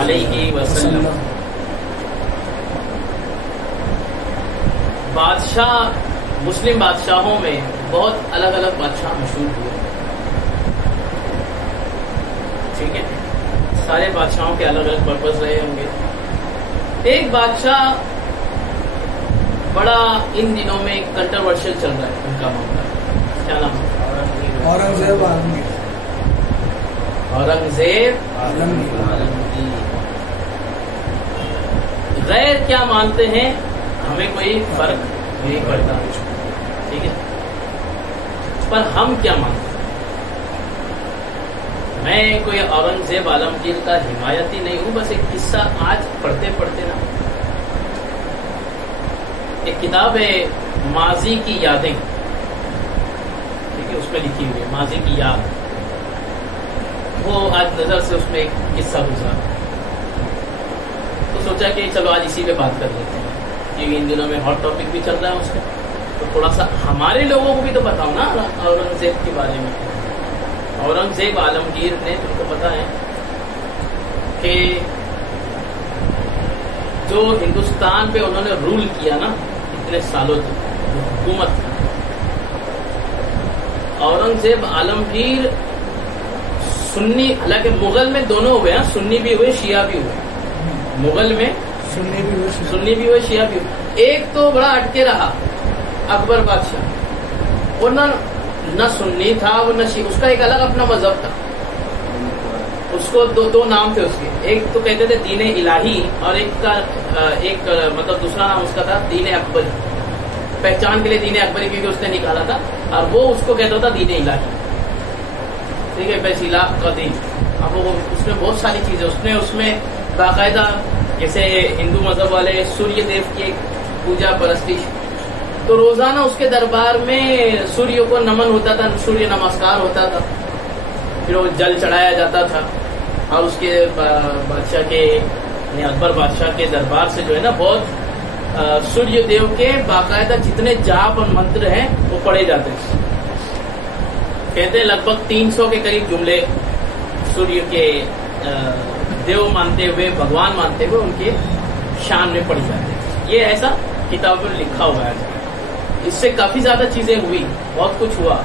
علیہ وسلم. بادشاہ مسلم بادشاہوں میں بہت الگ الگ بادشاہ مشہور ہوئے. ٹھیک ہے، سارے بادشاہوں کے الگ الگ پرپز رہے ہوں گے. ایک بادشاہ بڑا ان دنوں میں کنٹروورشل چل رہا ہے، ان کا معاملہ کیا نام ہے؟ اورنگزیب. غیر کیا مانتے ہیں ہمیں کوئی فرق نہیں پڑتا، ٹھیک ہے، پر ہم کیا مانتے ہیں؟ میں کوئی اورنگزیب عالمگیر کا حمایتی نہیں ہوں، بس ایک قصہ آج پڑھتے پڑھتے نا، ایک کتاب ہے ماضی کی یادیں، ٹھیک ہے، اس میں لکھی ہوئی ہے ماضی کی یاد. وہ آج نظر سے اس میں ایک قصہ گزرا، تو سوچا کہ چلو آج اسی پہ بات کر لیتے ہیں، کیونکہ ان دنوں میں ہاٹ ٹاپک بھی چل رہا ہے اس کا، تو تھوڑا سا ہمارے لوگوں کو بھی تو بتاؤ نا اورنگزیب کے بارے میں. اورنگزیب عالمگیر نے، تم کو پتا ہے کہ جو ہندوستان پہ انہوں نے رول کیا نا اتنے سالوں تک حکومت، اورنگزیب عالمگیر سنی، حالانکہ مغل میں دونوں ہوئے ہیں، سنی بھی ہوئے شیعہ بھی ہوئے. مغل میں سنی بھی ہوئے شیعہ بھی ہوئے. ایک تو بڑا اٹکے رہا اکبر بادشاہ، وہ نہ سنی تھا وہ نہ شیعہ، اس کا ایک الگ اپنا مذہب تھا. اس کو دو نام تھے اس کے، ایک تو کہتے تھے دین الہی، اور ایک مطلب دوسرا نام اس کا تھا دین اکبری، پہچان کے لیے دین اکبری کیونکہ اس نے نکالا تھا، اور وہ اس کو کہتا تھا دین الہی. ٹھیک ہے، بیس الہ کا دین. اب وہ اس میں بہت ساری چیزیں، اس میں باقاعدہ جیسے ہندو مذہب والے سوریہ دیو کی ایک پوجا پرستش، تو روزانہ اس کے دربار میں سوریہ کو نمن ہوتا تھا، سوریہ نمسکار ہوتا تھا، پھر وہ جل چڑھایا جاتا تھا. اور اس کے بادشاہ کے یعنی اکبر بادشاہ کے دربار سے جو ہے نا بہت سوریہ دیو کے باقاعدہ جتنے جاپ اور منتر ہیں وہ پڑھے جاتے ہیں. کہتے ہیں لگ بھگ 300 کے قریب جملے سوریہ کے دیو مانتے ہوئے، بھگوان مانتے ہوئے ان کے شان میں پڑھی جاتے ہیں. یہ ایسا کتاب میں لکھا ہوا ہے. اس سے کافی زیادہ چیزیں ہوئی، بہت کچھ ہوا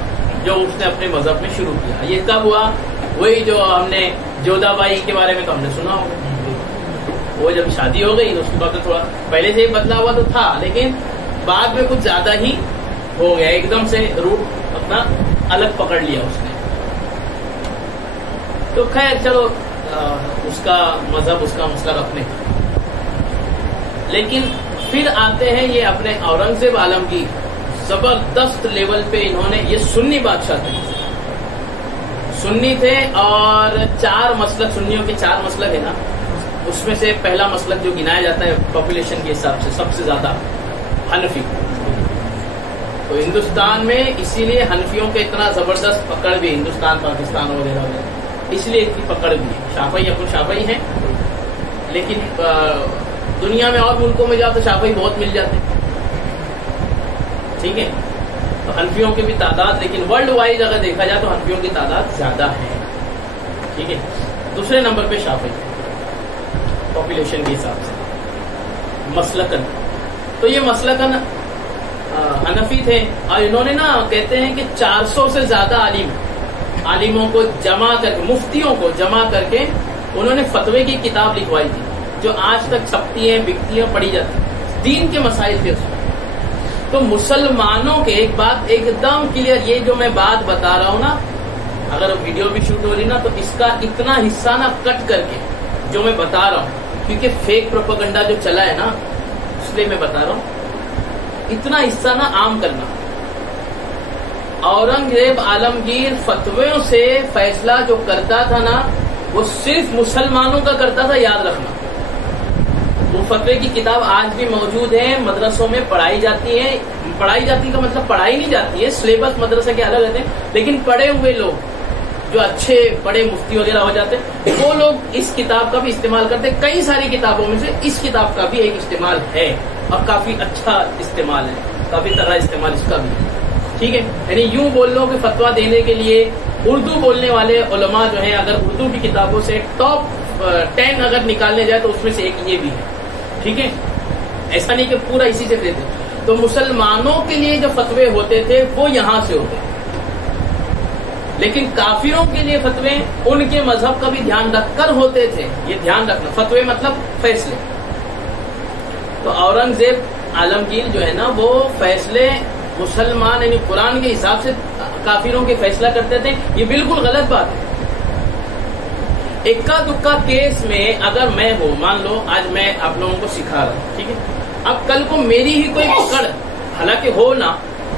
جو اس نے اپنے مذہب میں شروع کیا. یہ کب ہوا؟ وہی جو ہم نے جودھا بائی کے بارے میں تو ہم نے سنا ہوگا، وہ جب شادی ہو گئی اس کے بعد تھوڑا پہلے سے ہی بدلا ہوا تو تھا، لیکن بعد میں کچھ زیادہ ہی ہو گیا، ایک دم سے روٹ اپنا الگ پکڑ لیا اس نے. تو خیر چلو، اس کا مذہب، اس کا مسلک اپنے. لیکن پھر آتے ہیں یہ اپنے اورنگزیب عالمگیر، زبردست لیول پہ انہوں نے، یہ سنی بادشاہ تھے، سنی تھے، اور 4 مسلک، سنیوں کے 4 مسلک ہے نا، اس میں سے پہلا مسلک جو گنایا جاتا ہے پاپولیشن کے حساب سے سب سے زیادہ حنفی. تو ہندوستان میں اسی لیے حنفیوں کے اتنا زبردست پکڑ بھی، ہندوستان پاکستان وغیرہ وغیرہ، اس لیے اتنی پکڑ بھی ہے. شافعی اپنے شافعی ہیں، لیکن دنیا میں اور ملکوں میں جاؤ تو شافعی بہت مل جاتے ہیں. ٹھیک ہے، تو حنفیوں کی بھی تعداد، لیکن ورلڈ وائز اگر دیکھا جائے تو حنفیوں کی تعداد زیادہ ہے. ٹھیک ہے، دوسرے نمبر پہ شافعی پاپولیشن کے حساب سے. مسلکن، تو یہ مسلکن حنفی تھے، اور انہوں نے نا کہتے ہیں کہ 400 سے زیادہ عالموں کو جمع کر کے، مفتیوں کو جمع کر کے انہوں نے فتوے کی کتاب لکھوائی تھی، جو آج تک چھپتی ہیں، بکتی ہیں، پڑھی جاتی ہیں. دین کے مسائل تھے اس میں. تو مسلمانوں کے ایک بات ایک دم کلیئر، یہ جو میں بات بتا رہا ہوں نا، اگر ویڈیو بھی شوٹ ہو رہی نا تو اس کا اتنا حصہ نا کٹ کر کے جو میں بتا رہا ہوں، کیونکہ فیک پروپیگنڈا جو چلا ہے نا، اس لیے میں بتا رہا ہوں، اتنا حصہ نا عام کرنا. اورنگزیب عالمگیر فتویوں سے فیصلہ جو کرتا تھا نا، وہ صرف مسلمانوں کا کرتا تھا، یاد رکھنا. وہ فتوے کی کتاب آج بھی موجود ہے، مدرسوں میں پڑھائی جاتی ہے. پڑھائی جاتی کا مطلب پڑھائی نہیں جاتی ہے، سلیبس مدرسے کے الگ رہتے ہیں، لیکن پڑھے ہوئے لوگ جو اچھے بڑے مفتی وغیرہ ہو جاتے ہیں، وہ لوگ اس کتاب کا بھی استعمال کرتے ہیں. کئی ساری کتابوں میں سے اس کتاب کا بھی ایک استعمال ہے، اور کافی اچھا استعمال ہے، کافی طرح استعمال اس کا بھی. ٹھیک ہے. یعنی یوں بول لو کہ فتویٰ دینے کے لیے اردو بولنے والے علماء جو ہیں اگر اردو کی کتابوں سے ٹاپ 10 اگر نکالنے جائے تو اس میں سے ایک یہ بھی ہے. ٹھیک ہے, ایسا نہیں کہ پورا اسی سے دیتے. تو مسلمانوں کے لیے جو فتوے ہوتے تھے وہ یہاں سے ہوتے تھے, لیکن کافروں کے لیے فتوے ان کے مذہب کا بھی دھیان رکھ کر ہوتے تھے. یہ دھیان رکھنا, فتوے مطلب فیصلے. تو اورنگزیب عالمگیر جو ہے نا وہ فیصلے مسلمان یعنی قرآن کے حساب سے کافروں کے فیصلہ کرتے تھے. یہ بالکل غلط بات ہے. اکا دکا کیس میں اگر میں ہوں, مان لو آج میں آپ لوگوں کو سکھا رہا ہوں, ٹھیک ہے, اب کل کو میری ہی کوئی پکڑ, حالانکہ ہو نا,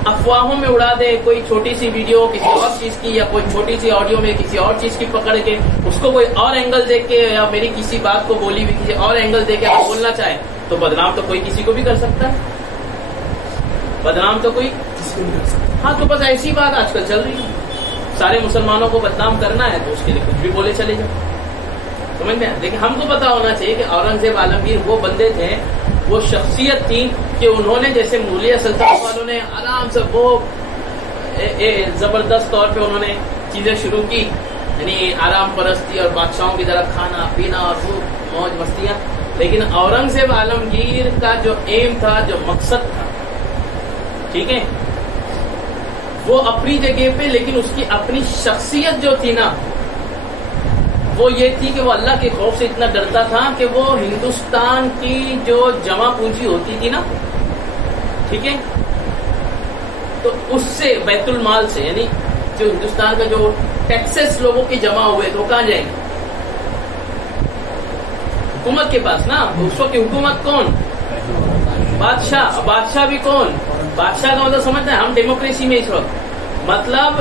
افواہوں میں اڑا دے, کوئی چھوٹی سی ویڈیو کسی اور چیز کی یا کوئی چھوٹی سی آڈیو میں کسی اور چیز کی پکڑ کے اس کو کوئی اور اینگل دے کے یا میری کسی بات کو بولی ہوئی کسی اور اینگل دے کے اگر بولنا چاہے تو بدنام تو کوئی کسی کو بھی کر سکتا ہے. بدنام تو کوئی کسی کو بھی کر سکتا ہے. ہاں, تو بس ایسی بات آج کل چل رہی ہے. سارے مسلمانوں کو بدنام کرنا ہے تو اس کے لیے کچھ بھی بولے چلے جائیں. سمجھ میں, لیکن ہم کو پتا ہونا چاہیے کہ اورنگزیب عالمگیر وہ بندے تھے, وہ شخصیت تھی کہ انہوں نے جیسے مغلیہ سلطنت والوں نے آرام سے وہ زبردست طور پہ انہوں نے چیزیں شروع کی, یعنی آرام پرستی اور بادشاہوں کی طرح کھانا پینا اور خوب موج مستیاں. لیکن اورنگزیب عالمگیر کا جو ایم تھا, جو مقصد تھا, ٹھیک ہے, وہ اپنی جگہ پہ, لیکن اس کی اپنی شخصیت جو تھی نا وہ یہ تھی کہ وہ اللہ کے خوف سے اتنا ڈرتا تھا کہ وہ ہندوستان کی جو جمع پونجی ہوتی تھی نا, ٹھیک ہے, تو اس سے بیت المال سے, یعنی جو ہندوستان کا جو ٹیکسز لوگوں کے جمع ہوئے تو کہاں جائیں گے؟ حکومت کے پاس نا. اس وقت کی حکومت کون؟ بادشاہ. بادشاہ بھی کون؟ بادشاہ کا مطلب سمجھتے ہیں ہم ڈیموکریسی میں اس وقت, مطلب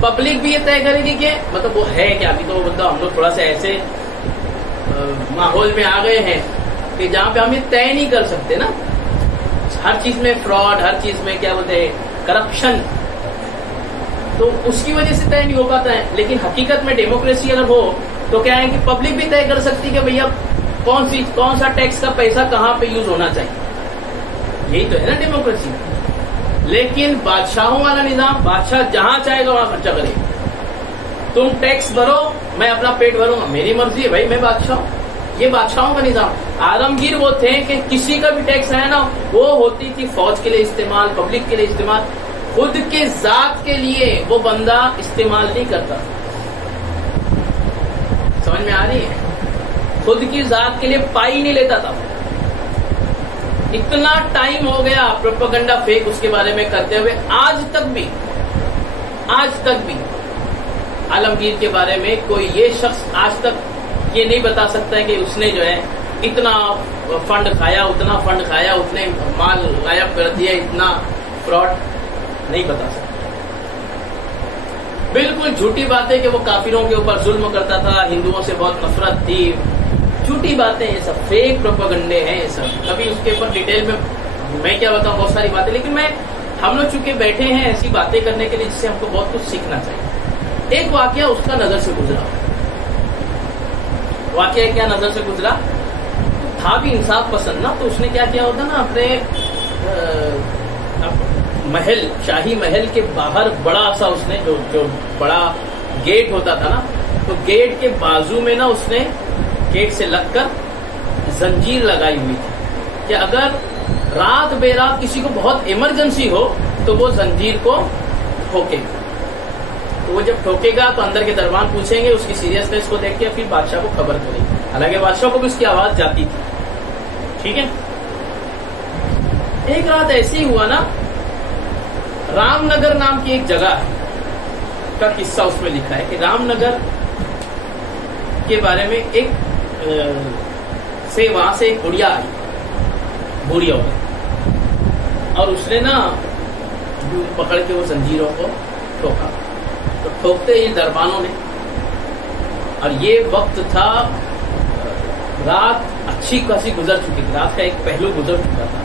پبلک بھی یہ طے کرے گی کہ مطلب وہ ہے کہ ابھی تو مطلب ہم لوگ تھوڑا سا ایسے ماحول میں آ گئے ہیں کہ جہاں پہ ہم یہ طے نہیں کر سکتے نا, ہر چیز میں فراڈ, ہر چیز میں کیا بولتے ہیں کرپشن, تو اس کی وجہ سے طے نہیں ہو پاتا ہے. لیکن حقیقت میں ڈیموکریسی اگر ہو تو کیا ہے کہ پبلک بھی طے کر سکتی کہ بھیا کون سا ٹیکس کا پیسہ کہاں پہ یوز ہونا چاہیے. یہی تو ہے نا ڈیموکریسی. لیکن بادشاہوں والا نظام, بادشاہ جہاں چاہے گا وہاں خرچہ کرے. تم ٹیکس بھرو, میں اپنا پیٹ بھروں گا, میری مرضی ہے بھائی, میں بادشاہ ہوں. یہ بادشاہوں کا نظام. عالمگیر وہ تھے کہ کسی کا بھی ٹیکس ہے نا وہ ہوتی تھی فوج کے لیے استعمال, پبلک کے لیے استعمال, خود کے ذات کے لیے وہ بندہ استعمال نہیں کرتا. سمجھ میں آ رہی ہے؟ خود کی ذات کے لیے پائی نہیں لیتا تھا. اتنا ٹائم ہو گیا پروپیگنڈا فیک اس کے بارے میں کرتے ہوئے, آج تک بھی عالمگیر کے بارے میں کوئی یہ شخص آج تک یہ نہیں بتا سکتا ہے کہ اس نے جو ہے اتنا فنڈ کھایا, اتنا فنڈ کھایا, اتنے مال غائب کر دیا, اتنا فراڈ نہیں بتا سکتا. بالکل جھوٹی بات ہے کہ وہ کافروں کے اوپر ظلم کرتا تھا, ہندوؤں سے بہت نفرت تھی. جھوٹی باتیں, یہ سب فیک پروپیگنڈے ہیں. یہ سب کبھی اس کے اوپر ڈیٹیل میں کیا بتاؤں, بہت ساری باتیں, لیکن ہم لوگ چونکہ بیٹھے ہیں ایسی باتیں کرنے کے لیے جس سے ہم کو بہت کچھ سیکھنا چاہیے. ایک واقعہ اس کا نظر سے گزرا, واقعہ کیا نظر سے گزرا, تھا بھی انصاف پسند نا, تو اس نے کیا کیا ہوتا نا, اپنے محل, شاہی محل کے باہر بڑا سا اس نے جو بڑا گیٹ ہوتا تھا نا, تو گیٹ کے بازو میں نا اس نے گیٹ سے لگ کر زنجیر لگائی ہوئی تھی کہ اگر رات بے رات کسی کو بہت ایمرجنسی ہو تو وہ زنجیر کو ٹھوکے گا. تو وہ جب ٹھوکے گا تو اندر کے دربان پوچھیں گے, اس کی سیریسنس کو دیکھ کے پھر بادشاہ کو خبر کرے گی. حالانکہ بادشاہ کو بھی اس کی آواز جاتی تھی. ٹھیک ہے, ایک رات ایسے ہی ہوا نا, رام نگر نام کی ایک جگہ کا قصہ اس میں لکھا ہے کہ رام نگر کے بارے میں ایک وہاں سے ایک بڑھیا آئی, بوڑھی عورت, اور اس نے نا پکڑ کے وہ زنجیروں کو ٹھوکا. تو ٹھوکتے ہی دربانوں نے, اور یہ وقت تھا رات اچھی خاصی گزر چکی تھی, رات کا ایک پہلو گزر چکا تھا,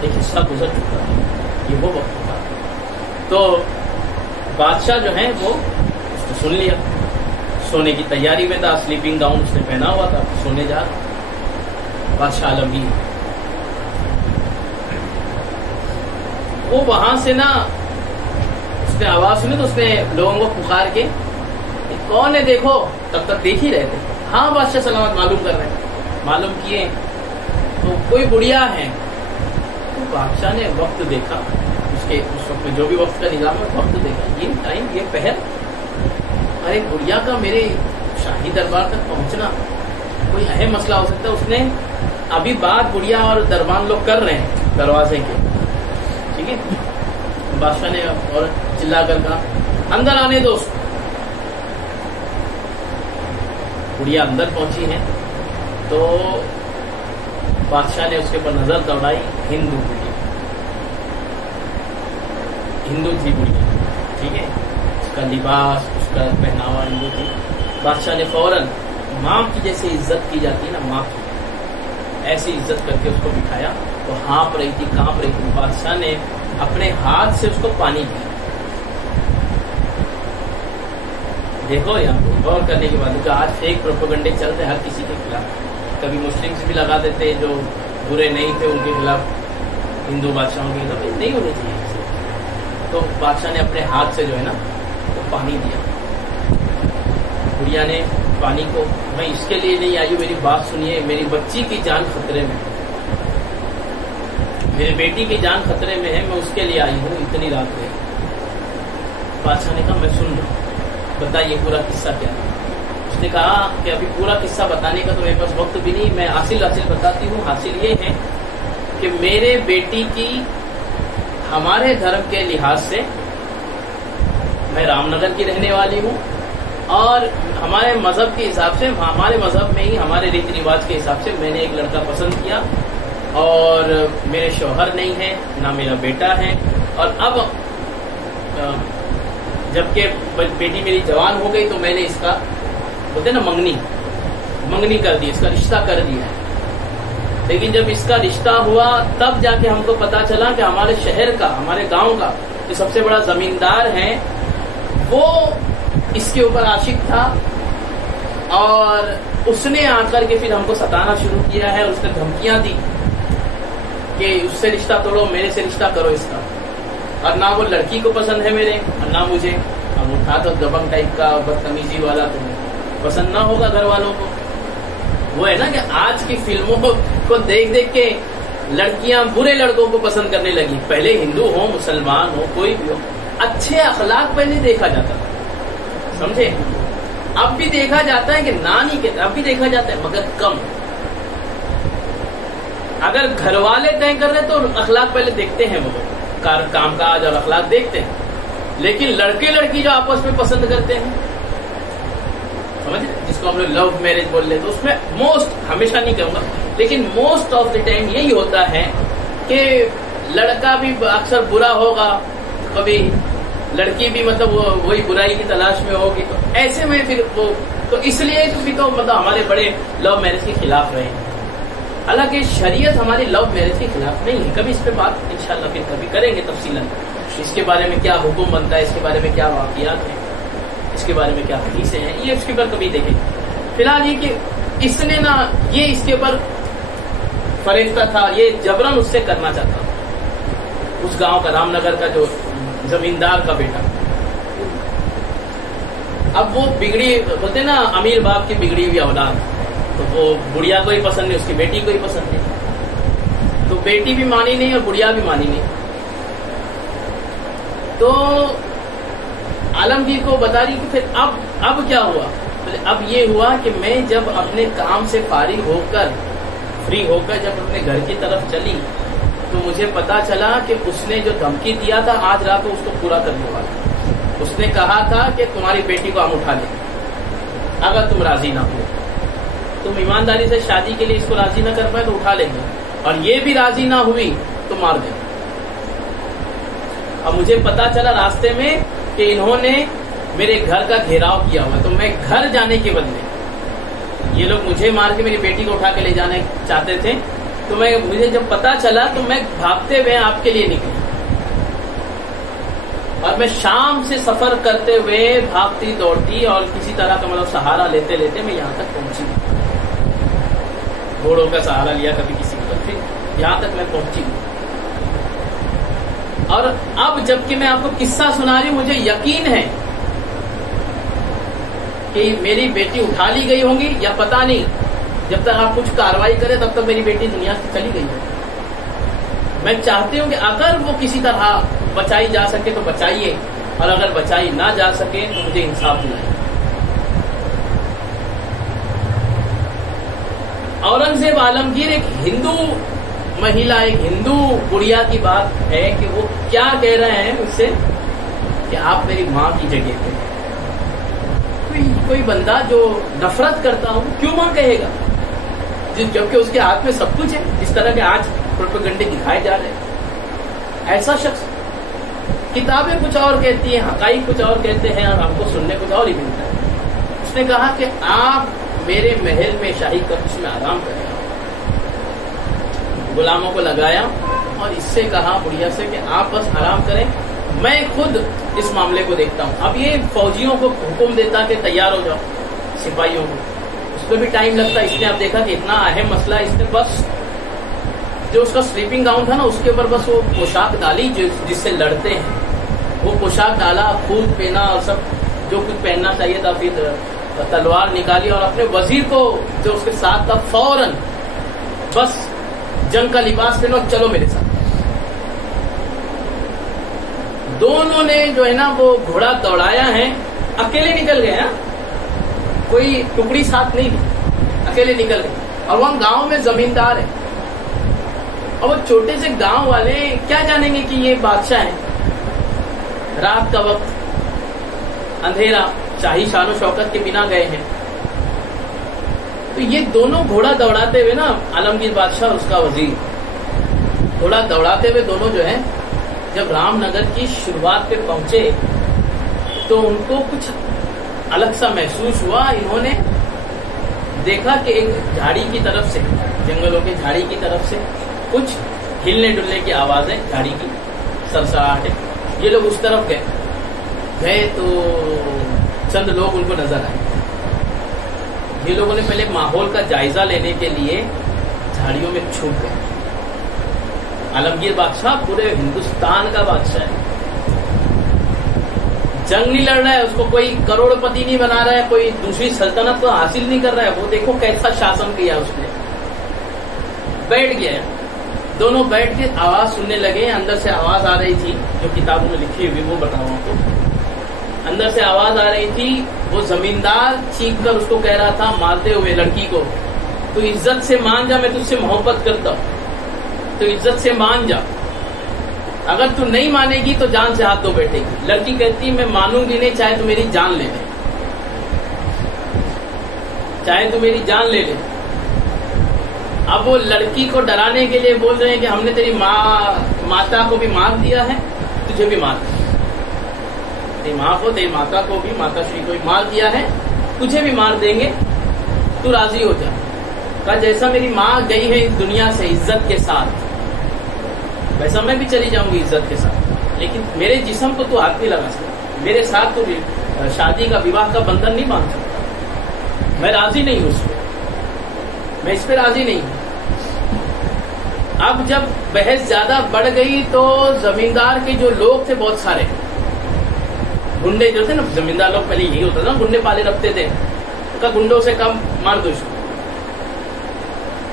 ایک حصہ گزر چکا تھا, یہ وہ وقت تھا. تو بادشاہ جو ہے وہ اس کو سن لیا, سونے کی تیاری میں تھا, سلیپنگ گاؤن اس نے پہنا ہوا تھا, سونے جا رہا بادشاہ عالمگیر. وہ وہاں سے نا اس نے آواز سنی تو اس نے لوگوں کو پکار کے کون ہے دیکھو، تب تک دیکھ ہی رہے تھے. ہاں بادشاہ سلامت معلوم کر رہے ہیں. معلوم کیے تو کوئی بڑھیا ہے. تو بادشاہ نے وقت دیکھا، اس وقت میں جو بھی وقت کا نظام ہے وقت دیکھا، یہ ٹائم یہ پہر، ارے بڑھیا کا میرے شاہی دربار تک پہنچنا کوئی اہم مسئلہ ہو سکتا ہے. اس نے ابھی بات بڑھیا اور دربان لوگ کر رہے ہیں دروازے کے، ٹھیک ہے. بادشاہ نے اور چلا کر کہا اندر آنے دو. بڑھیا اندر پہنچی ہے تو بادشاہ نے اس کے اوپر نظر دوڑائی. ہندو تھی بڑھیا، ٹھیک ہے. اس کا لباس، اس کا پہناوا ہندو تھی. بادشاہ نے فوراً ماں کی جیسے عزت کی جاتی ہے نا، ماں کی ایسی عزت کر کے اس کو بٹھایا. وہ ہانپ رہی تھی، کانپ رہی تھی. بادشاہ نے اپنے ہاتھ سے اس کو پانی دیا. دیکھو یہاں پہ غور کرنے کی بات ہے، جو آج فیک پروپیگنڈے چلتے ہیں ہر کسی کے خلاف. کبھی مسلم سے بھی لگا دیتے جو برے نہیں تھے ان کے خلاف، ہندو بادشاہوں کے خلاف نہیں ہونے چاہیے. تو بادشاہ نے اپنے ہاتھ سے جو ہے نا وہ پانی دیا. بڑھیا نے پانی کو، میں اس کے لیے نہیں آئی ہوں، میری بات سنیے، میری بچی کی جان خطرے میں، میری بیٹی کی جان خطرے میں ہے، میں اس کے لیے آئی ہوں اتنی رات میں. بادشاہ نے کہا میں سن رہا ہوں، بتائیے پورا قصہ کیا ہے. اس نے کہا کہ ابھی پورا قصہ بتانے کا تو میرے پاس وقت بھی نہیں، میں حاصل بتاتی ہوں. حاصل یہ ہے کہ میرے بیٹی کی ہمارے دھرم کے لحاظ سے، میں رام نگر کی رہنے والی ہوں، اور ہمارے مذہب کے حساب سے، ہمارے مذہب میں ہی ہمارے ریت رواج کے حساب سے میں نے ایک لڑکا پسند کیا، اور میرے شوہر نہیں ہے، نہ میرا بیٹا ہے. اور اب جبکہ بیٹی میری جوان ہو گئی تو میں نے اس کا بولتے نا منگنی کر دی، اس کا رشتہ کر دیا. لیکن جب اس کا رشتہ ہوا تب جا کے ہم کو پتا چلا کہ ہمارے شہر کا، ہمارے گاؤں کا جو سب سے بڑا زمیندار ہے وہ اس کے اوپر عاشق تھا، اور اس نے آ کر کے پھر ہم کو ستانا شروع کیا ہے. اس نے دھمکیاں دی کہ اس سے رشتہ توڑو، میرے سے رشتہ کرو اس کا. اور نہ وہ لڑکی کو پسند ہے میرے، اور نہ مجھے. اب اٹھا تو دبنگ ٹائپ کا بدتمیزی والا تو پسند نہ ہوگا گھر والوں کو. وہ ہے نا کہ آج کی فلموں کو دیکھ دیکھ کے لڑکیاں برے لڑکوں کو پسند کرنے لگی. پہلے ہندو ہو، مسلمان ہو، کوئی بھی ہو، اچھے اخلاق پہلے دیکھا جاتا تھا، سمجھے. اب بھی دیکھا جاتا ہے کہ نانی کے، اب بھی دیکھا جاتا ہے مگر کم. اگر گھر والے طے کر رہے تو اخلاق پہلے دیکھتے ہیں، وہ لوگ کام کاج اور اخلاق دیکھتے ہیں. لیکن لڑکے لڑکی جو آپس میں پسند کرتے ہیں، سمجھ، جس کو ہم لوگ لو میرج بول لیتے، تو اس میں موسٹ، ہمیشہ نہیں کہوں گا لیکن موسٹ آف دی ٹائم یہی ہوتا ہے کہ لڑکا بھی اکثر برا ہوگا، کبھی لڑکی بھی مطلب وہی برائی کی تلاش میں ہوگی. تو ایسے میں پھر وہ تو اس لیے بھی تو مطلب ہمارے بڑے لو میرج کے خلاف رہے ہیں. حالانکہ شریعت ہماری لو میرج کے خلاف نہیں ہے. کبھی اس پہ بات انشاءاللہ پھر کبھی کریں گے تفصیلاً، اس کے بارے میں کیا حکم بنتا ہے، اس کے بارے میں کیا واقعات ہیں، اس کے بارے میں کیا حدیثیں ہیں، یہ اس کے اوپر کبھی دیکھیں. فی الحال یہ کہ اس نے نا یہ اس کے اوپر فریفتہ تھا، یہ جبرن اس سے کرنا چاہتا تھا. اس گاؤں کا، رام نگر کا جو زمیندار کا بیٹا. اب وہ بگڑی، بولتے نا امیر باپ کی بگڑی ہوئی اولاد، تو وہ بڑھیا کو ہی پسند نہیں، اس کی بیٹی کو ہی پسند نہیں. تو بیٹی بھی مانی نہیں اور بڑھیا بھی مانی نہیں. تو عالمگیر کو بتا رہی کہ پھر اب کیا ہوا. اب یہ ہوا کہ میں جب اپنے کام سے فارغ ہو کر، فری ہو کر جب اپنے گھر کی طرف چلی تو مجھے پتا چلا کہ اس نے جو دھمکی دیا تھا آج رات کو اس کو پورا کرنے والا. اس نے کہا تھا کہ تمہاری بیٹی کو ہم اٹھا لیں اگر تم راضی نہ ہو. تم ایمانداری سے شادی کے لیے اس کو راضی نہ کر پائے تو اٹھا لیں گے، اور یہ بھی راضی نہ ہوئی تو مار دیں. اب مجھے پتا چلا راستے میں کہ انہوں نے میرے گھر کا گھیراؤ کیا ہوا، تو میں گھر جانے کے بدلے یہ لوگ مجھے مار کے میری بیٹی کو اٹھا کے لے جانے چاہتے تھے. تو مجھے جب پتا چلا تو میں بھاگتے ہوئے آپ کے لیے نکلی، اور میں شام سے سفر کرتے ہوئے بھاگتی دوڑتی اور کسی طرح کا مطلب سہارا لیتے لیتے میں یہاں تک پہنچی. گھوڑوں کا سہارا لیا، کبھی کسی کا، پھر یہاں تک میں پہنچی. اور اب جبکہ میں آپ کو قصہ سنا رہی ہوں، مجھے یقین ہے کہ میری بیٹی اٹھا لی گئی ہوں گی یا پتہ نہیں، جب تک آپ کچھ کارروائی کریں تب تک میری بیٹی دنیا سے چلی گئی ہے۔ میں چاہتی ہوں کہ اگر وہ کسی طرح بچائی جا سکے تو بچائیے، اور اگر بچائی نہ جا سکے تو مجھے انصاف دلائیے۔ اورنگزیب عالمگیر ایک ہندو مہیلا، ایک ہندو گڑیا کی بات ہے کہ وہ کیا کہہ رہے ہیں اس سے کہ آپ میری ماں کی جگہ پہ۔ کوئی بندہ جو نفرت کرتا ہوں کیوں ماں کہے گا، جبکہ اس کے ہاتھ میں سب کچھ ہے، جس طرح کے آج پروپیگنڈے دکھائے جا رہے ہیں۔ ایسا شخص، کتابیں کچھ اور کہتی ہیں، حقائق کچھ اور کہتے ہیں، اور ہم کو سننے کچھ اور ہی ملتا ہے۔ اس نے کہا کہ آپ میرے محل میں شاہی کبش میں آرام کریں، غلاموں کو لگایا اور اس سے کہا بڑھیا سے کہ آپ بس آرام کریں، میں خود اس معاملے کو دیکھتا ہوں۔ اب یہ فوجیوں کو حکم دیتا کہ تیار ہو جاؤ، سپاہیوں کو، اس پہ بھی ٹائم لگتا۔ اس نے اب دیکھا کہ اتنا اہم مسئلہ ہے، اس نے بس جو اس کا سلیپنگ گاؤن تھا نا، اس کے اوپر بس وہ پوشاک ڈالی جس سے لڑتے ہیں، وہ پوشاک ڈالا، خود پہنا اور سب جو کچھ پہننا چاہیے تھا، پھر تلوار نکالی اور اپنے وزیر کو جو اس کے ساتھ تھا فوراً بس جنگ کا لباس پہنو، چلو میرے ساتھ۔ دونوں نے جو ہے نا وہ گھوڑا دوڑایا ہے، اکیلے نکل گئے ہیں، کوئی ٹکڑی ساتھ نہیں دی، اکیلے نکل گئے۔ اور وہاں گاؤں میں زمیندار ہے، اور وہ چھوٹے سے گاؤں والے کیا جانیں گے کہ یہ بادشاہ ہے۔ رات کا وقت، اندھیرا، شاہی شان و شوکت کے بنا گئے ہیں، تو یہ دونوں گھوڑا دوڑاتے ہوئے نا، عالمگیر بادشاہ اور اس کا وزیر گھوڑا دوڑاتے ہوئے دونوں جو ہے جب رام نگر کی شروعات پہ پہنچے تو ان کو کچھ الگ سا محسوس ہوا۔ انہوں نے دیکھا کہ ایک جھاڑی کی طرف سے، جنگلوں کے جھاڑی کی طرف سے کچھ ہلنے ڈلنے کی آوازیں، جھاڑی کی سرسراہٹیں۔ یہ لوگ اس طرف گئے تو چند لوگ ان کو نظر آئے۔ یہ لوگوں نے پہلے ماحول کا جائزہ لینے کے لیے جھاڑیوں میں چھپ گئے۔ عالمگیر بادشاہ پورے ہندوستان کا بادشاہ ہے، جنگ نہیں لڑ رہا ہے، اس کو کوئی کروڑ پتی نہیں بنا رہا ہے، کوئی دوسری سلطنت کو حاصل نہیں کر رہا ہے، وہ دیکھو کیسا شاسن کیا اس نے۔ بیٹھ گیا، دونوں بیٹھ کے آواز سننے لگے۔ اندر سے آواز آ رہی تھی، جو کتابوں میں لکھی ہوئی وہ بتاؤں آپ کو۔ اندر سے آواز آ رہی تھی، وہ زمیندار چیخ کر اس کو کہہ رہا تھا مارتے ہوئے لڑکی کو، تو عزت سے مان جا، میں تجھ سے محبت کرتا ہوں، تو عزت سے مان جا، اگر تو نہیں مانے گی تو جان سے ہاتھ دھو بیٹھے گی۔ لڑکی کہتی میں مانوں گی نہیں، چاہے تو میری جان لے لے، چاہے تو میری جان لے لے۔ اب وہ لڑکی کو ڈرانے کے لیے بول رہے ہیں کہ ہم نے تیری ماتا کو بھی مار دیا ہے، تجھے بھی مار دیا، تیری ماں کو، تیری ماتا کو بھی، ماتا شری کو بھی مار دیا ہے، تجھے بھی مار دیں گے، تو راضی ہو جا۔ کہا جیسا میری ماں گئی ہے اس دنیا سے عزت کے ساتھ، ویسا میں بھی چلی جاؤں گی عزت کے ساتھ، لیکن میرے جسم کو تو ہاتھ نہیں لگا سکتا، میرے ساتھ تو شادی کا، وواہ کا بندھن نہیں باندھ سکتا، میں راضی نہیں ہوں اس پہ، میں اس پہ راضی نہیں ہوں۔ اب جب بحث زیادہ بڑھ گئی تو زمیندار کے جو لوگ تھے بہت سارے گنڈے جو تھے نا، زمیندار لوگ پہلے یہی ہوتا تھا نا، گنڈے پالے رکھتے تھے، کا گنڈوں سے کم مار دو اس کو۔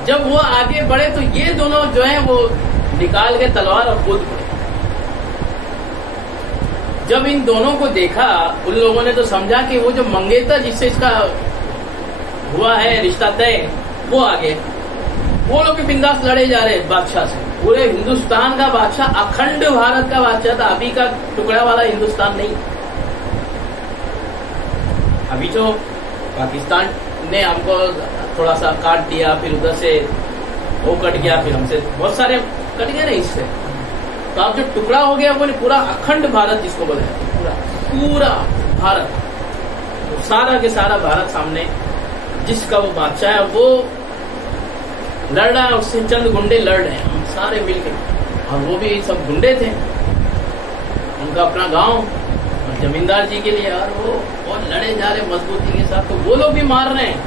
جب وہ آگے بڑھے تو یہ دونوں جو ہیں وہ نکال کے تلوار اور کود پڑے۔ جب ان دونوں کو دیکھا ان لوگوں نے تو سمجھا کہ وہ جو منگیتر جس سے اس کا ہوا ہے رشتہ طے، وہ آگے، وہ لوگ بھی بنداس لڑے جا رہے بادشاہ سے۔ پورے ہندوستان کا بادشاہ، اکھنڈ بھارت کا بادشاہ تھا، ابھی کا ٹکڑا والا ہندوستان نہیں۔ ابھی جو پاکستان نے ہم کو تھوڑا سا کاٹ دیا، پھر ادھر سے وہ کٹ گیا، پھر ہم سے بہت سارے کٹ گئے نا اس سے، تو اب جو ٹکڑا ہو گیا وہ پورا اکھنڈ بھارت جس کو بولا، پورا بھارت، سارا کے سارا بھارت سامنے جس کا وہ بادشاہ ہے وہ لڑ رہا ہے، اس سے چند گنڈے لڑ رہے ہیں، ہم سارے مل کے، اور وہ بھی سب گنڈے تھے، ان کا اپنا گاؤں اور زمیندار جی کے لیے، اور وہ بہت لڑے جا رہے مضبوطی کے ساتھ، تو وہ لوگ بھی مار رہے ہیں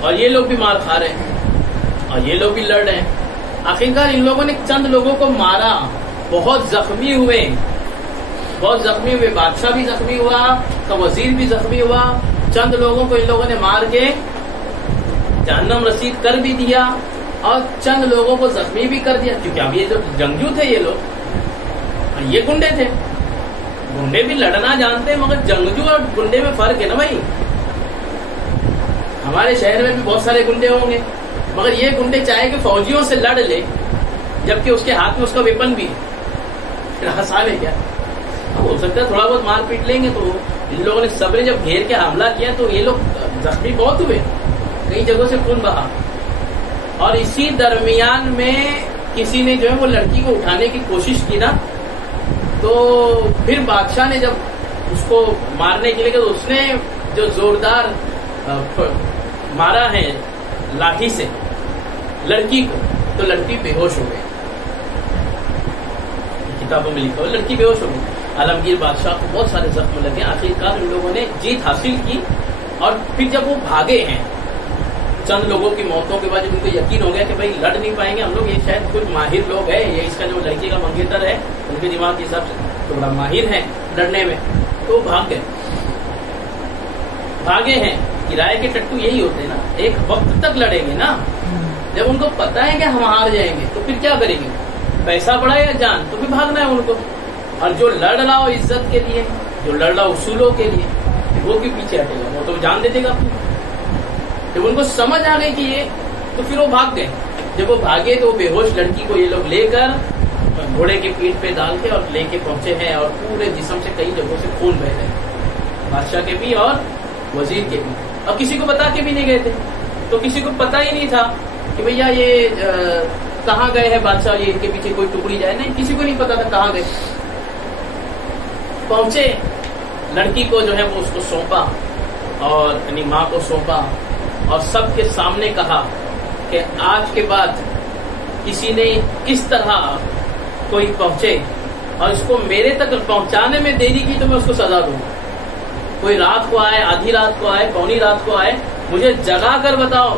اور یہ لوگ بھی مار کھا رہے ہیں اور یہ لوگ بھی لڑ رہے ہیں۔ آخرکار ان لوگوں نے چند لوگوں کو مارا بہت زخمی ہوئے، بہت زخمی ہوئے، بادشاہ بھی زخمی ہوا تو وزیر بھی زخمی ہوا، چند لوگوں کو ان لوگوں نے مار کے جہنم رسید کر بھی دیا اور چند لوگوں کو زخمی بھی کر دیا، کیونکہ اب یہ جو جنگجو تھے یہ لوگ، یہ گنڈے تھے، گنڈے بھی لڑنا جانتے ہیں، مگر جنگجو اور گنڈے میں فرق ہے نا بھائی. ہمارے شہر میں بھی بہت سارے گنڈے ہوں گے، مگر یہ گنڈے چاہے کہ فوجیوں سے لڑ لے جبکہ اس کے ہاتھ میں اس کا ویپن بھی ہے، پھر حساب ہے کیا؟ اب ہو سکتا ہے تھوڑا بہت مار پیٹ لیں گے. تو ان لوگوں نے سب نے جب گھیر کے حملہ کیا تو یہ لوگ زخمی بہت ہوئے، کئی جگہوں سے خون بہا. اور اسی درمیان میں کسی نے جو ہے وہ لڑکی کو اٹھانے کی کوشش کی نا، تو پھر بادشاہ نے جب اس کو مارنے کے لیے تو اس نے جو زوردار مارا ہے لاٹھی سے لڑکی کو، تو لڑکی بے ہوش ہو گئی. کتابوں میں لکھا ہو لڑکی بے ہوش ہو گئی. عالمگیر بادشاہ کو بہت سارے زخم لگے. آخرکار ان لوگوں نے جیت حاصل کی اور پھر جب وہ بھاگے ہیں چند لوگوں کی موتوں کے بعد جب ان کو یقین ہو گیا کہ بھائی لڑ نہیں پائیں گے ہم لوگ، یہ شاید کچھ ماہر لوگ ہیں، یہ اس کا جو لڑکی کا منگیتر ہے ان کے دماغ کے حساب سے تو بڑا ماہر ہے لڑنے میں، تو بھاگ گئے. بھاگے ہیں، کرائے کے ٹٹو یہی ہوتے ہیں نا، ایک وقت تک لڑیں گے نا، جب ان کو پتا ہے کہ ہم ہار جائیں گے تو پھر کیا کریں گے؟ پیسہ بڑا یا جان، تو پھر بھاگنا ہے ان کو. اور جو لڑ رہا ہو عزت کے لیے، جو لڑ رہا اصولوں کے لیے، وہ کیوں پیچھے ہٹے گا؟ وہ تو جان دے دے گا. جب ان کو سمجھ آ گئی کہ یہ، تو پھر وہ بھاگ گئے. جب وہ بھاگے تو وہ بے ہوش لڑکی کو یہ لوگ لے کر گھوڑے کے پیٹھ پہ ڈال کے اور لے کے پہنچے ہیں، اور پورے جسم سے کئی جگہوں سے خون بہ رہے ہیں، بادشاہ کے بھی اور وزیر کے بھی. اور کسی کو بتا کے بھی نہیں گئے تھے، تو کسی کو پتا ہی نہیں تھا کہ بھیا یہ کہاں گئے ہیں بادشاہ، یہ ان کے پیچھے کوئی ٹکڑی جائے، نہیں، کسی کو نہیں پتا تھا کہاں گئے. پہنچے، لڑکی کو جو ہے وہ اس کو سونپا اور یعنی ماں کو سونپا اور سب کے سامنے کہا کہ آج کے بعد کسی نے اس طرح کوئی پہنچے اور اس کو میرے تک پہنچانے میں دیری کی تو میں اس کو سزا دوں گا. کوئی رات کو آئے، آدھی رات کو آئے، پونی رات کو آئے، مجھے جگا کر بتاؤ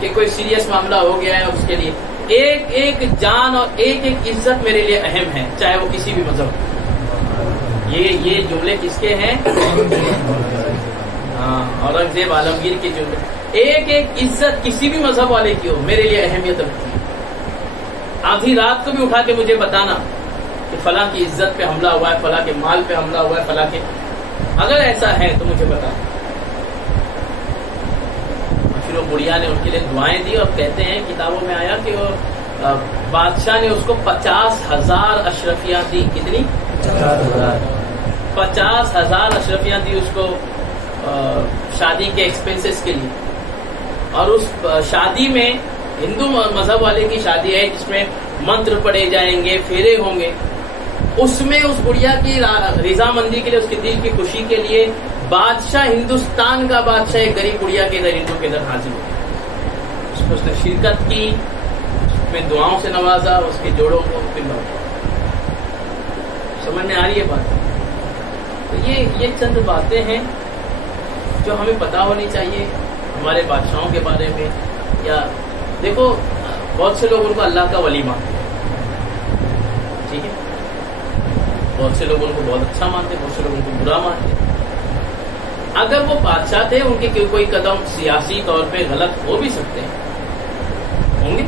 کہ کوئی سیریس معاملہ ہو گیا ہے، اس کے لیے ایک ایک جان اور ایک ایک عزت میرے لیے اہم ہے، چاہے وہ کسی بھی مذہب. یہ جملے کس کے ہیں؟ ہاں، اورنگزیب عالمگیر کے جملے. ایک ایک عزت کسی بھی مذہب والے کی ہو میرے لیے اہمیت رکھتی ہے. آدھی رات کو بھی اٹھا کے مجھے بتانا کہ فلاں کی عزت پہ حملہ ہوا ہے، فلاں کے مال پہ حملہ ہوا ہے، فلاں کے، اگر ایسا ہے تو مجھے بتا. پھر وہ بڑھیا نے ان کے لیے دعائیں دی اور کہتے ہیں کتابوں میں آیا کہ وہ بادشاہ نے اس کو 50,000 اشرفیاں دی. کتنی؟ 50,000 اشرفیاں دی اس کو شادی کے ایکسپینسز کے لیے. اور اس شادی میں ہندو مذہب والے کی شادی ہے جس میں منتر پڑھے جائیں گے، پھیرے ہوں گے. اس میں اس گڑیا کی رضامندی کے لیے، اس کے دل کی خوشی کے لیے بادشاہ، ہندوستان کا بادشاہ ایک غریب گڑیا کے ادھر ہندو کے ادھر حاضر ہو، اس نے شرکت کی، اس میں دعاؤں سے نوازا، اس کے جوڑوں کو پھر لوٹا. سمجھ میں آ رہی ہے بات؟ تو یہ چند باتیں ہیں جو ہمیں پتا ہونی چاہیے ہمارے بادشاہوں کے بارے میں. یا دیکھو، بہت سے لوگ ان کو اللہ کا ولی مانتے ہیں، ٹھیک ہے، بہت سے لوگ ان کو بہت اچھا مانتے ہیں، بہت سے لوگ ان کو برا مانتے ہیں. اگر وہ بادشاہ تھے، ان کے کوئی قدم سیاسی طور پہ غلط ہو بھی سکتے ہیں، ہوں گے،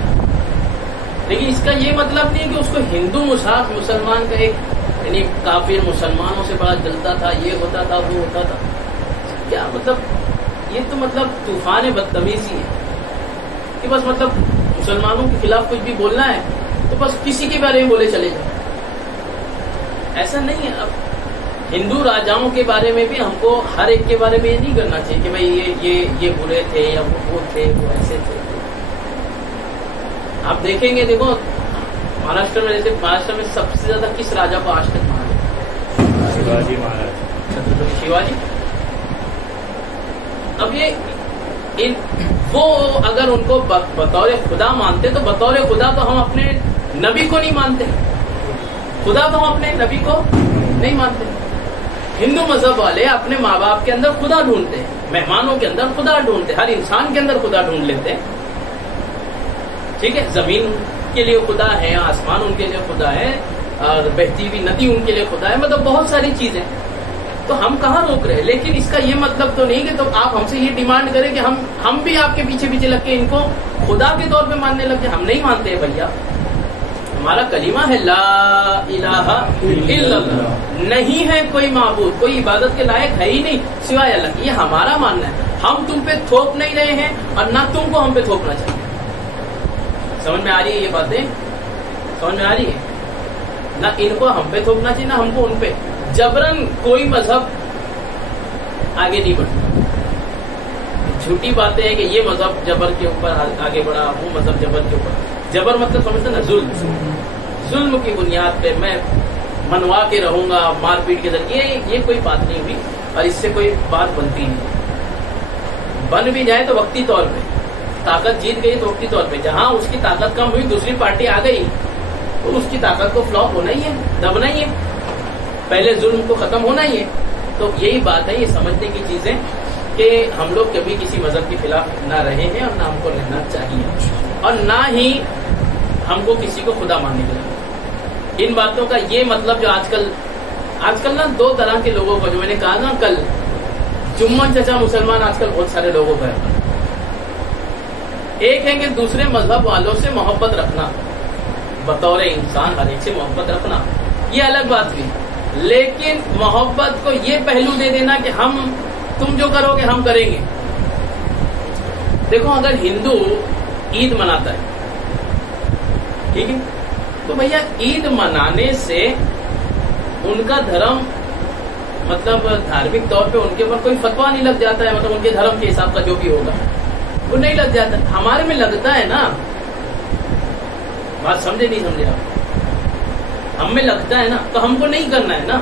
لیکن اس کا یہ مطلب نہیں کہ اس کو ہندو مسلمان کا ایک یعنی کافر مسلمانوں سے بڑا جلتا تھا، یہ ہوتا تھا، وہ ہوتا تھا. کیا مطلب؟ یہ تو مطلب طوفان بدتمیزی ہے کہ بس مطلب مسلمانوں کے خلاف کچھ بھی بولنا ہے تو بس کسی کے بارے میں بولے چلے جائیں. ایسا نہیں ہے. اب ہندو راجاؤں کے بارے میں بھی ہم کو ہر ایک کے بارے میں یہ نہیں کرنا چاہیے کہ بھائی یہ برے تھے یا وہ تھے، وہ ایسے تھے. آپ دیکھیں گے، دیکھو مہاراشٹر میں، جیسے مہاراشٹر میں سب سے زیادہ کس راجا کو آج تک مانا جاتا ہے؟ شیواجی مہاراج، چھترپتی شیواجی. اب وہ اگر ان کو بطور خدا مانتے تو بطور خدا تو ہم اپنے نبی کو نہیں مانتے، خدا تو ہم اپنے نبی کو نہیں مانتے. ہندو مذہب والے اپنے ماں باپ کے اندر خدا ڈھونڈتے ہیں، مہمانوں کے اندر خدا ڈھونڈتے ہیں، ہر انسان کے اندر خدا ڈھونڈ لیتے ہیں. ٹھیک ہے، زمین کے لیے خدا ہے، آسمان ان کے لیے خدا ہے، اور بہتی ہوئی ندی ان کے لیے خدا ہے، مطلب بہت ساری چیزیں. تو ہم کہاں روک رہے؟ لیکن اس کا یہ مطلب تو نہیں کہ تو آپ ہم سے یہ ڈیمانڈ کریں کہ ہم بھی آپ کے پیچھے پیچھے لگ کے ان کو خدا کے طور پہ ماننے لگ جائیں. ہم نہیں مانتے بھیا. ہمارا کلمہ ہے لا الہ الا اللہ، نہیں ہے کوئی معبود، کوئی عبادت کے لائق ہے ہی نہیں سوائے اللہ. یہ ہمارا ماننا ہے. ہم تم پہ تھوپ نہیں رہے ہیں اور نہ تم کو ہم پہ تھوپنا چاہیے. سمجھ میں آ رہی ہے یہ باتیں؟ سمجھ میں آ رہی ہے؟ نہ ان کو ہم پہ تھوپنا چاہیے نہ ہم کو ان پہ. جبرن کوئی مذہب آگے نہیں بڑھتا. جھوٹی باتیں ہیں کہ یہ مذہب جبر کے اوپر آگے بڑھا، وہ مذہب جبر کے اوپر. جبر مطلب سمجھتے نا ظلم. ظلم کی بنیاد پہ میں منوا کے رہوں گا، مار پیٹ کے ذریعے، یہ کوئی بات نہیں ہوئی اور اس سے کوئی بات بنتی نہیں. بن بھی جائے تو وقتی طور پہ، طاقت جیت گئی تو وقتی طور پہ. جہاں اس کی طاقت کم ہوئی دوسری پارٹی آ گئی تو اس کی طاقت کو فلاپ ہونا ہی ہے، دبنا ہی ہے. پہلے ظلم کو ختم ہونا ہی ہے. تو یہی بات ہے، یہ سمجھنے کی چیزیں کہ ہم لوگ کبھی کسی مذہب کے خلاف نہ رہے ہیں اور نہ ہم کو رہنا چاہیے، اور نہ ہی ہم کو کسی کو خدا ماننے کے لیے. ان باتوں کا یہ مطلب جو آج کل نا دو طرح کے لوگوں کو، جو میں نے کہا نا کل، جمن چچا مسلمان آج کل بہت سارے لوگوں کا ہے. ایک ہے کہ دوسرے مذہب والوں سے محبت رکھنا، بطور انسان ہر ایک سے محبت رکھنا، یہ الگ بات ہوئی. لیکن محبت کو یہ پہلو دے دینا کہ تم جو کرو گے ہم کریں گے. دیکھو اگر ہندو عید مناتا ہے، ٹھیک ہے، تو بھیا عید منانے سے ان کا دھرم، مطلب دھارمک طور پہ ان کے اوپر کوئی فتوا نہیں لگ جاتا ہے، مطلب ان کے دھرم کے حساب کا جو بھی ہوگا وہ نہیں لگ جاتا. ہمارے میں لگتا ہے نا. بات سمجھے نہیں سمجھے آپ؟ ہم میں لگتا ہے نا، تو ہم کو نہیں کرنا ہے نا.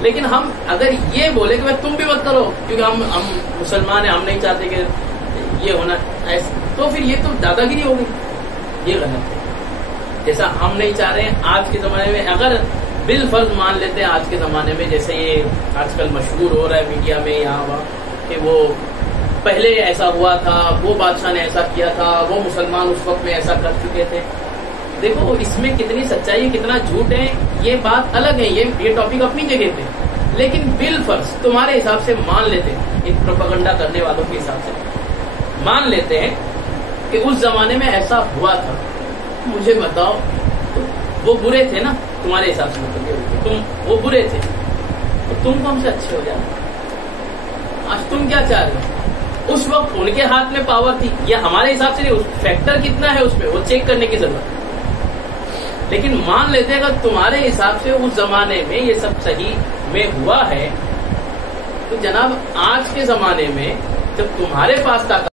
لیکن ہم اگر یہ بولے کہ تم بھی مت کرو کیونکہ ہم مسلمان ہیں، ہم نہیں چاہتے کہ یہ ہونا ایسا، تو پھر یہ تو دادا گیری ہوگی. یہ غلط ہے. جیسا ہم نہیں چاہ رہے ہیں آج کے زمانے میں، اگر بالفرض مان لیتے ہیں آج کے زمانے میں، جیسے یہ آج کل مشہور ہو رہا ہے میڈیا میں یہاں وہاں کہ وہ پہلے ایسا ہوا تھا، وہ بادشاہ نے ایسا کیا تھا، وہ مسلمان اس وقت میں ایسا کر چکے تھے. دیکھو اس میں کتنی سچائی ہے کتنا جھوٹ ہے، یہ بات الگ ہے، یہ ٹاپک اپنی جگہ پہ. لیکن بالفرض تمہارے حساب سے مان لیتے ہیں، ان پروپیگنڈا کرنے والوں کے حساب سے مان لیتے ہیں کہ اس زمانے میں ایسا ہوا تھا. مجھے بتاؤ وہ برے تھے نا تمہارے حساب سے، مطلب وہ برے تھے تو تم ہم سے اچھے ہو جاتے. آج تم کیا چاہ رہے ہو؟ اس وقت ان کے ہاتھ میں پاور تھی، یہ ہمارے حساب سے نہیں. فیکٹر کتنا ہے اس پہ وہ چیک کرنے کی ضرورت ہے. لیکن مان لیتے ہیں اگر تمہارے حساب سے اس زمانے میں یہ سب صحیح میں ہوا ہے، تو جناب آج کے زمانے میں جب تمہارے پاس طاقت